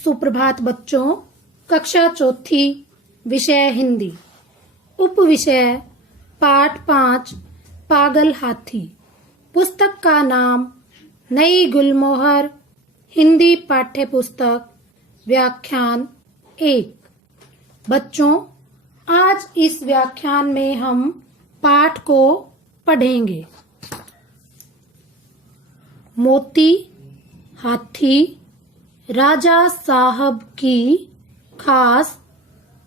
सुप्रभात बच्चों। कक्षा चौथी, विषय हिंदी, उप विषय पाठ 5 पागल हाथी। पुस्तक का नाम नई गुलमोहर हिंदी पाठ्य पुस्तक, व्याख्यान 1। बच्चों, आज इस व्याख्यान में हम पाठ को पढ़ेंगे। मोती हाथी राजा साहब की खास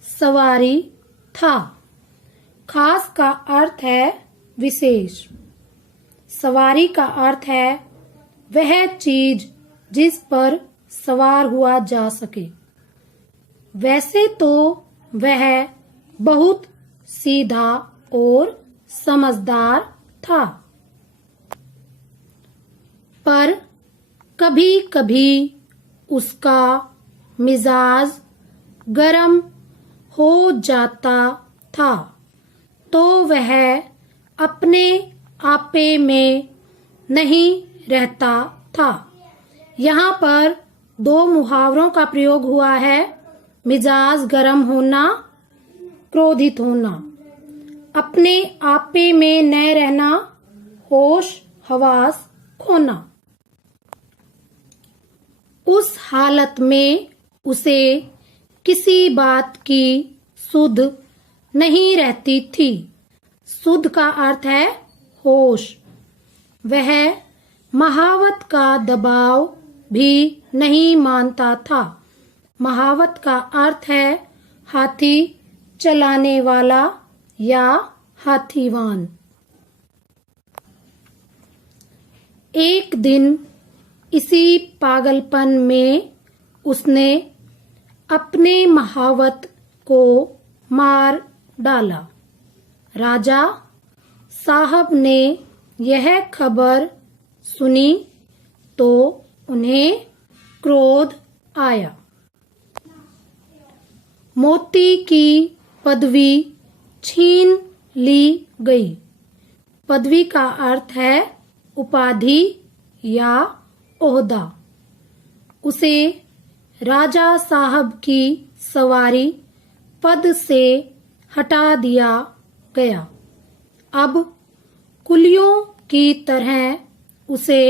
सवारी था। खास का अर्थ है विशेष, सवारी का अर्थ है वह चीज जिस पर सवार हुआ जा सके। वैसे तो वह बहुत सीधा और समझदार था, पर कभी कभी उसका मिजाज गरम हो जाता था, तो वह अपने आपे में नहीं रहता था। यहाँ पर 2 मुहावरों का प्रयोग हुआ है। मिजाज गरम होना, क्रोधित होना। अपने आपे में न रहना, होश हवास खोना। उस हालत में उसे किसी बात की सुध नहीं रहती थी। सुध का अर्थ है होश। वह महावत का दबाव भी नहीं मानता था। महावत का अर्थ है हाथी चलाने वाला या हाथीवान। एक दिन इसी पागलपन में उसने अपने महावत को मार डाला। राजा साहब ने यह खबर सुनी तो उन्हें क्रोध आया। मोती की पदवी छीन ली गई। पदवी का अर्थ है उपाधि या ओहदा। उसे राजा साहब की सवारी पद से हटा दिया गया। अब कुलियों की तरह उसे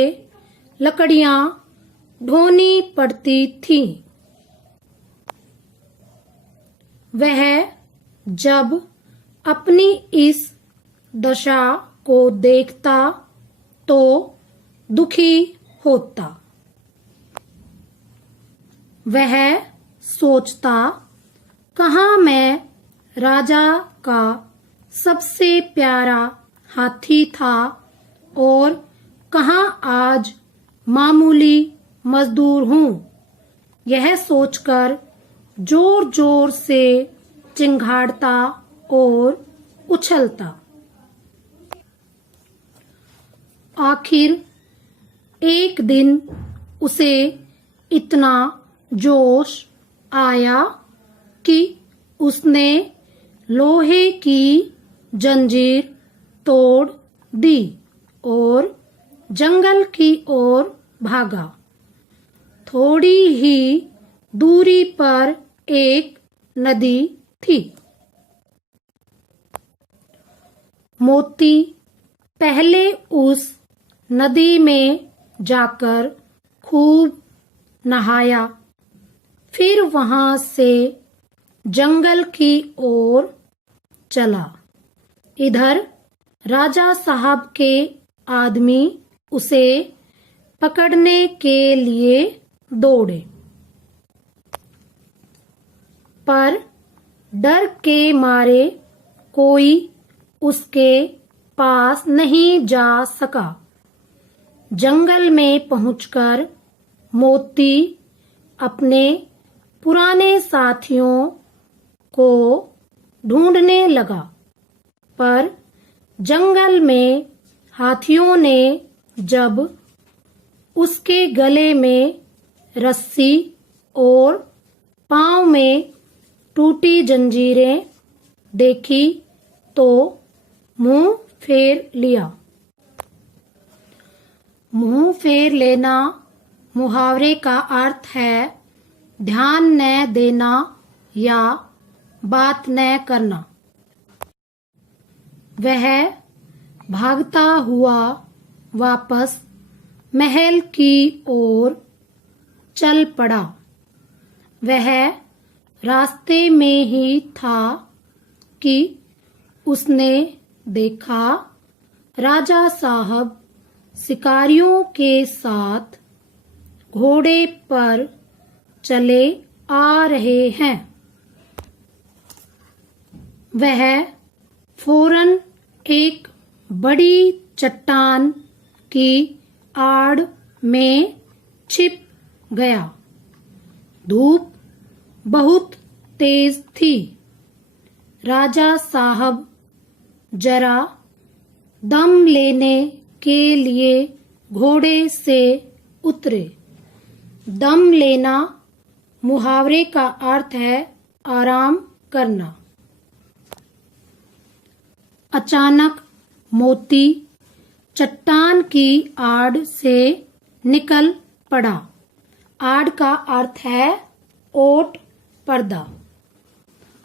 लकड़ियां ढोनी पड़ती थीं। वह जब अपनी इस दशा को देखता तो दुखी होता। वह सोचता, कहाँ मैं राजा का सबसे प्यारा हाथी था और कहाँ आज मामूली मजदूर हूँ। यह सोचकर जोर जोर से चिंघाड़ता और उछलता। आखिर एक दिन उसे इतना जोश आया कि उसने लोहे की जंजीर तोड़ दी और जंगल की ओर भागा। थोड़ी ही दूरी पर एक नदी थी। मोती पहले उस नदी में जाकर खूब नहाया, फिर वहां से जंगल की ओर चला। इधर राजा साहब के आदमी उसे पकड़ने के लिए दौड़े, पर डर के मारे कोई उसके पास नहीं जा सका। जंगल में पहुंचकर मोती अपने पुराने साथियों को ढूंढने लगा, पर जंगल में हाथियों ने जब उसके गले में रस्सी और पांव में टूटी जंजीरें देखी तो मुंह फेर लिया। मुंह फेर लेना मुहावरे का अर्थ है ध्यान न देना या बात न करना। वह भागता हुआ वापस महल की ओर चल पड़ा। वह रास्ते में ही था कि उसने देखा राजा साहब शिकारियों के साथ घोड़े पर चले आ रहे हैं। वह फौरन एक बड़ी चट्टान की आड़ में छिप गया। धूप बहुत तेज थी। राजा साहब जरा दम लेने के लिए घोड़े से उतरे। दम लेना मुहावरे का अर्थ है आराम करना। अचानक मोती चट्टान की आड़ से निकल पड़ा। आड़ का अर्थ है ओट पर्दा।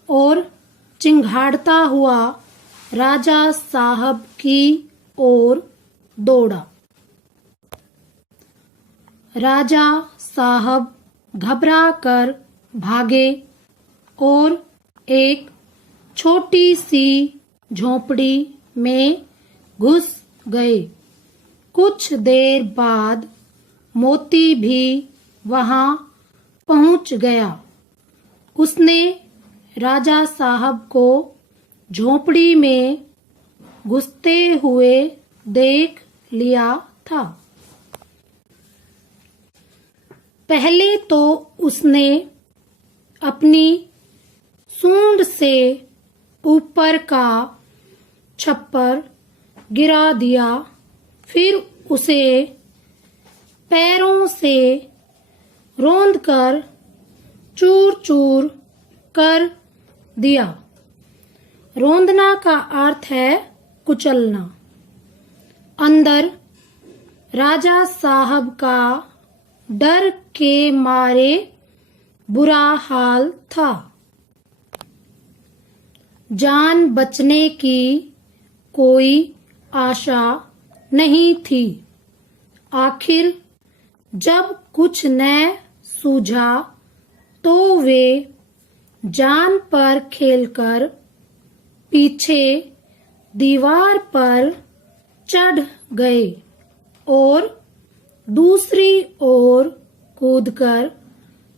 और चिंघाड़ता हुआ राजा साहब की ओर दौड़ा। राजा साहब घबरा कर भागे और एक छोटी सी झोंपड़ी में घुस गए। कुछ देर बाद मोती भी वहां पहुंच गया। उसने राजा साहब को झोंपड़ी में घुसते हुए देख लिया था। पहले तो उसने अपनी सूंड से ऊपर का छप्पर गिरा दिया। फिर उसे पैरों से रौंदकर चूर चूर कर दिया। रौंदना का अर्थ है कुचलना। अंदर राजा साहब का डर के मारे बुरा हाल था। जान बचने की कोई आशा नहीं थी। आखिर जब कुछ न सूझा तो वे जान पर खेलकर पीछे दीवार पर चढ़ गए और दूसरी ओर कूदकर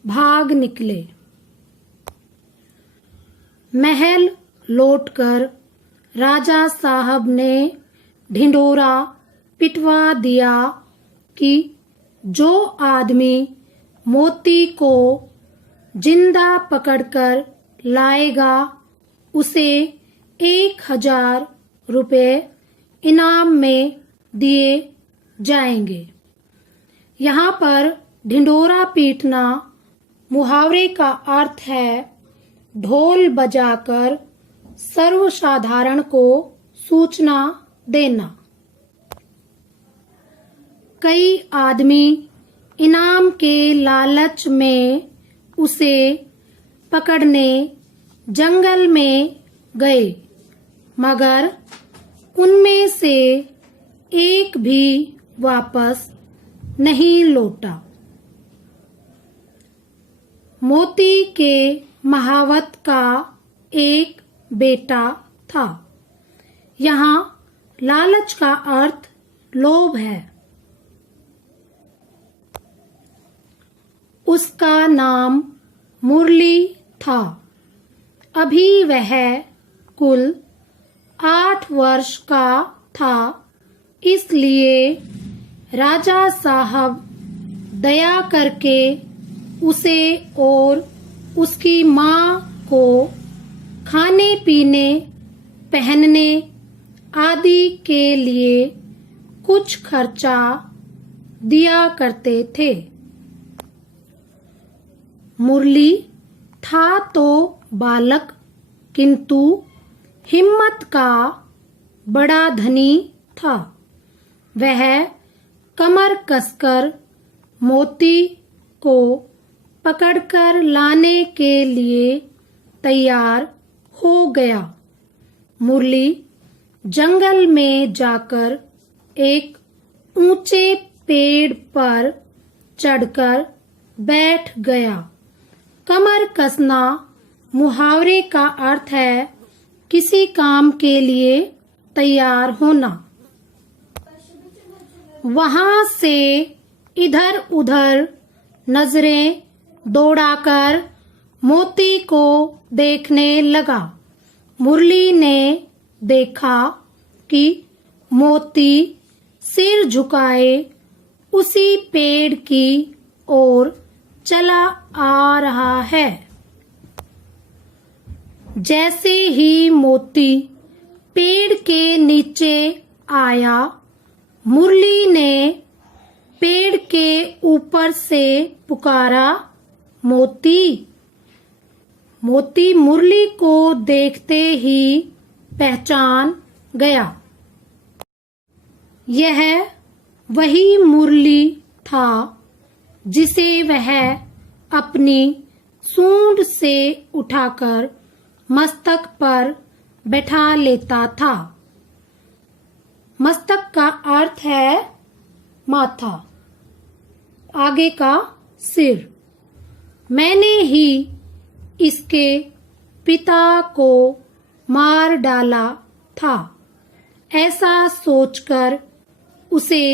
भाग निकले। महल लौटकर राजा साहब ने ढिंढोरा पिटवा दिया कि जो आदमी मोती को जिंदा पकड़कर लाएगा उसे 1000 रुपए इनाम में दिए जाएंगे। यहाँ पर ढिंढोरा पीटना मुहावरे का अर्थ है ढोल बजाकर सर्वसाधारण को सूचना देना। कई आदमी इनाम के लालच में उसे पकड़ने जंगल में गए, मगर उनमें से एक भी वापस नहीं लौटा। मोती के महावत का एक बेटा था। यहाँ लालच का अर्थ लोभ है। उसका नाम मुरली था। अभी वह कुल 8 वर्ष का था। इसलिए राजा साहब दया करके उसे और उसकी माँ को खाने पीने पहनने आदि के लिए कुछ खर्चा दिया करते थे। मुरली था तो बालक, किंतु हिम्मत का बड़ा धनी था। वह कमर कसकर मोती को पकड़कर लाने के लिए तैयार हो गया। मुरली जंगल में जाकर एक ऊंचे पेड़ पर चढ़कर बैठ गया। कमर कसना मुहावरे का अर्थ है किसी काम के लिए तैयार होना। वहां से इधर उधर नजरें दौड़ाकर मोती को देखने लगा। मुरली ने देखा कि मोती सिर झुकाए उसी पेड़ की ओर चला आ रहा है। जैसे ही मोती पेड़ के नीचे आया, मुरली ने पेड़ के ऊपर से पुकारा, मोती। मोती मुरली को देखते ही पहचान गया। यह वही मुरली था जिसे वह अपनी सूंड से उठाकर मस्तक पर बैठा लेता था। मस्तक का अर्थ है माथा, आगे का सिर। मैंने ही इसके पिता को मार डाला था। ऐसा सोचकर उसे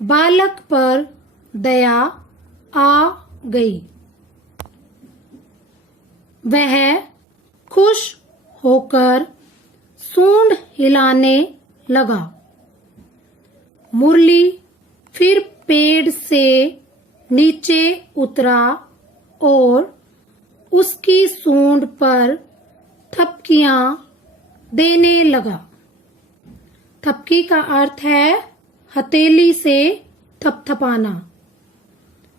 बालक पर दया आ गई। वह खुश होकर सूंड हिलाने लगा। मुरली फिर पेड़ से नीचे उतरा और उसकी सूंड पर थपकियां देने लगा। थपकी का अर्थ है हथेली से थपथपाना।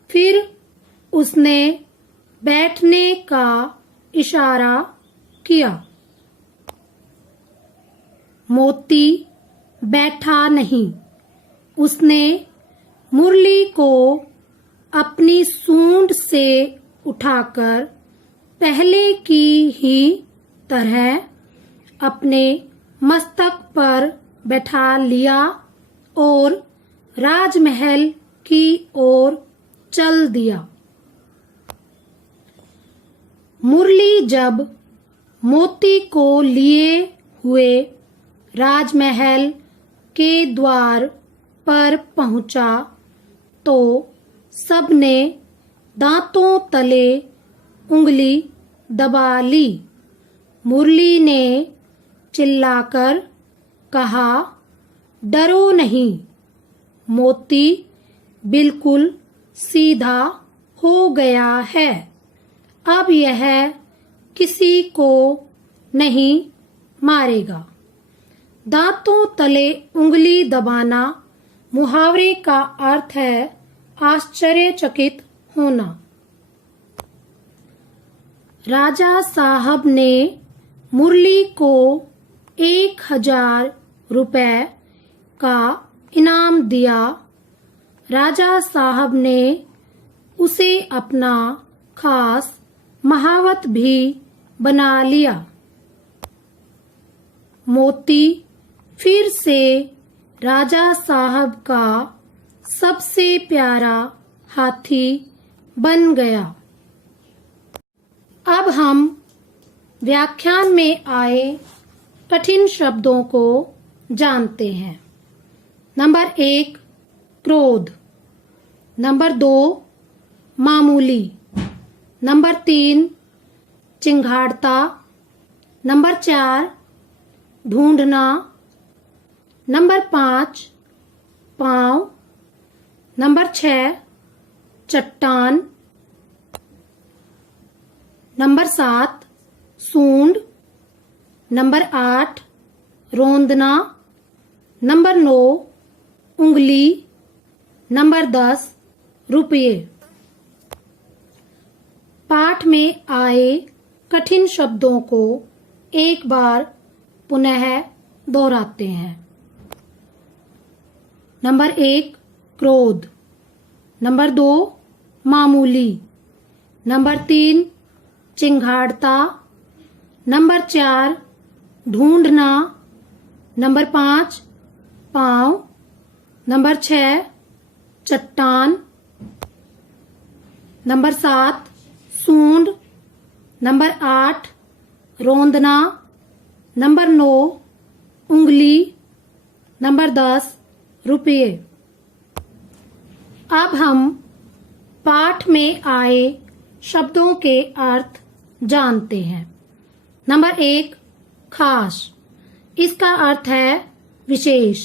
फिर उसने बैठने का इशारा किया। मोती बैठा नहीं। उसने मुरली को अपनी सूंड से उठाकर पहले की ही तरह अपने मस्तक पर बैठा लिया और राजमहल की ओर चल दिया। मुरली जब मोती को लिए हुए राजमहल के द्वार पर पहुंचा तो सबने दांतों तले उंगली दबा ली। मुरली ने चिल्लाकर कहा, डरो नहीं, मोती बिल्कुल सीधा हो गया है। अब यह किसी को नहीं मारेगा। दांतों तले उंगली दबाना मुहावरे का अर्थ है आश्चर्यचकित होना। राजा साहब ने मुरली को 1000 रुपए का इनाम दिया। राजा साहब ने उसे अपना खास महावत भी बना लिया। मोती फिर से राजा साहब का सबसे प्यारा हाथी बन गया। अब हम व्याख्यान में आए कठिन शब्दों को जानते हैं। नंबर 1 क्रोध, नंबर 2 मामूली, नंबर 3 चिंगाड़ता, नंबर 4 ढूंढना, नंबर 5 पांव, नंबर 6 चट्टान, नंबर 7 सूंड, नंबर 8 रोंदना, नंबर 9 उंगली, नंबर 10 रुपये। पाठ में आए कठिन शब्दों को एक बार पुनः दोहराते हैं। नंबर 1 क्रोध, नंबर 2 मामूली, नंबर 3 चिंगाड़ता। नंबर 4 ढूंढना। नंबर 5 पाँव। नंबर 6 चट्टान। नंबर 7 सूंड। नंबर 8 रोंदना। नंबर 9 उंगली। नंबर 10 रुपये। अब हम पाठ में आए शब्दों के अर्थ जानते हैं। नंबर 1 खास, इसका अर्थ है विशेष।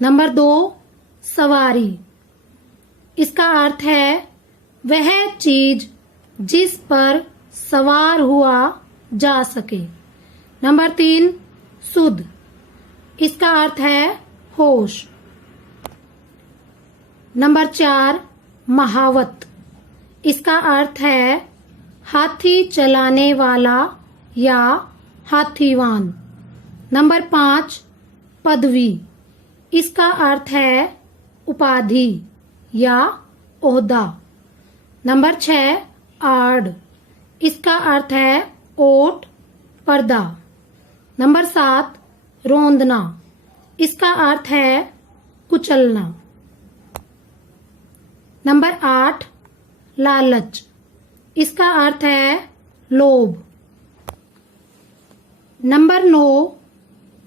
नंबर 2 सवारी, इसका अर्थ है वह चीज जिस पर सवार हुआ जा सके। नंबर 3 सुध, इसका अर्थ है होश। नंबर 4 महावत, इसका अर्थ है हाथी चलाने वाला या हाथीवान। नंबर 5 पदवी, इसका अर्थ है उपाधि या ओहदा। नंबर 6 आड़, इसका अर्थ है ओट पर्दा। नंबर 7 रोंदना, इसका अर्थ है कुचलना। नंबर 8 लालच, इसका अर्थ है लोभ। नंबर 9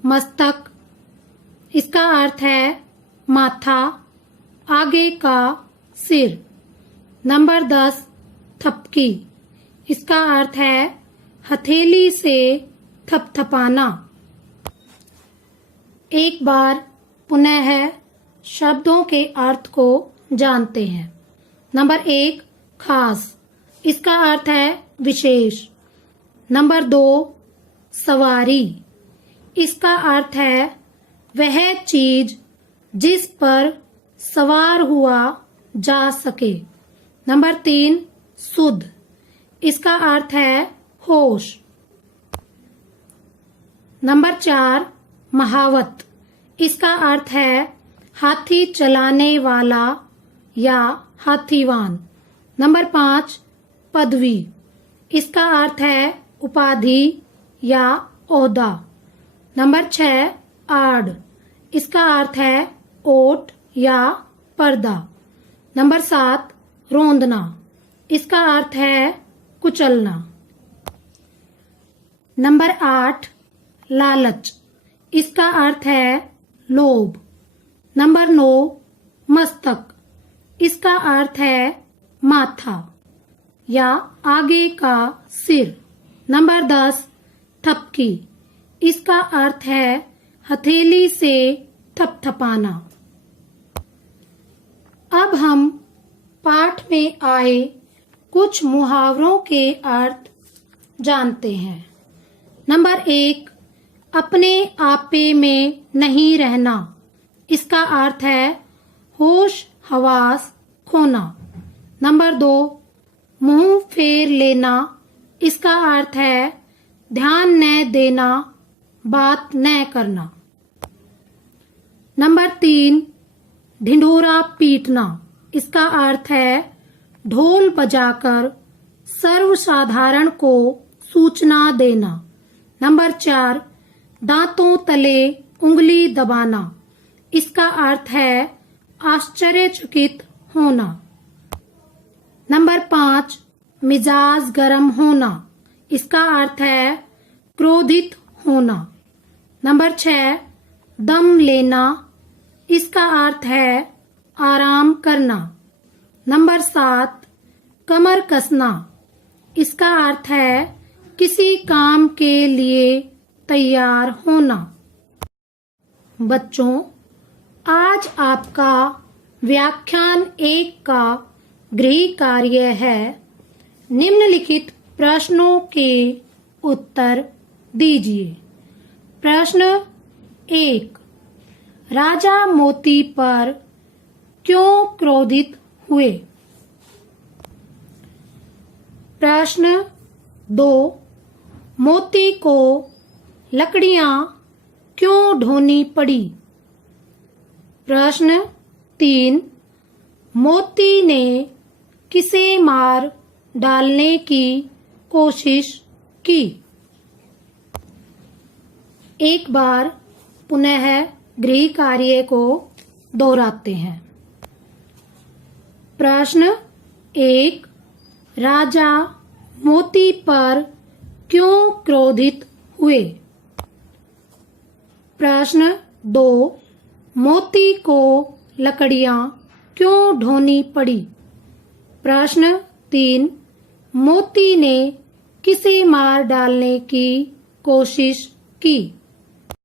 मस्तक, इसका अर्थ है माथा, आगे का सिर। नंबर 10 थपकी, इसका अर्थ है हथेली से थपथपाना। एक बार पुनः शब्दों के अर्थ को जानते हैं। नंबर 1 खास, इसका अर्थ है विशेष। नंबर 2 सवारी, इसका अर्थ है वह चीज जिस पर सवार हुआ जा सके। नंबर 3 सुध, इसका अर्थ है होश। नंबर 4 महावत, इसका अर्थ है हाथी चलाने वाला या हाथीवान। नंबर 5 पदवी, इसका अर्थ है उपाधि या ओहदा। नंबर 6 आड़, इसका अर्थ है ओट या पर्दा। नंबर 7 रोंदना, इसका अर्थ है कुचलना। नंबर 8 लालच, इसका अर्थ है लोभ। नंबर 9 मस्तक, इसका अर्थ है माथा या आगे का सिर। नंबर 10 थपकी, इसका अर्थ है हथेली से थपथपाना। अब हम पाठ में आए कुछ मुहावरों के अर्थ जानते हैं। नंबर 1 अपने आपे में नहीं रहना, इसका अर्थ है होश हवास खोना। नंबर 2 मुंह फेर लेना, इसका अर्थ है ध्यान न देना, बात न करना। नंबर 3 ढिंढोरा पीटना, इसका अर्थ है ढोल बजाकर सर्वसाधारण को सूचना देना। नंबर 4 दांतों तले उंगली दबाना, इसका अर्थ है आश्चर्यचकित होना। नंबर 5 मिजाज गर्म होना, इसका अर्थ है क्रोधित होना। नंबर 6 दम लेना, इसका अर्थ है आराम करना। नंबर 7 कमर कसना, इसका अर्थ है किसी काम के लिए तैयार होना। बच्चों, आज आपका व्याख्यान 1 का गृह कार्य है निम्नलिखित प्रश्नों के उत्तर दीजिए। प्रश्न 1 राजा मोती पर क्यों क्रोधित हुए? प्रश्न 2 मोती को लकड़ियां क्यों ढोनी पड़ी? प्रश्न 3 मोती ने किसे मार डालने की कोशिश की। एक बार पुनः गृह कार्य को दोहराते हैं। प्रश्न 1, राजा मोती पर क्यों क्रोधित हुए? प्रश्न 2, मोती को लकड़ियां क्यों ढोनी पड़ी? प्रश्न 3, मोती ने किसे मार डालने की कोशिश की?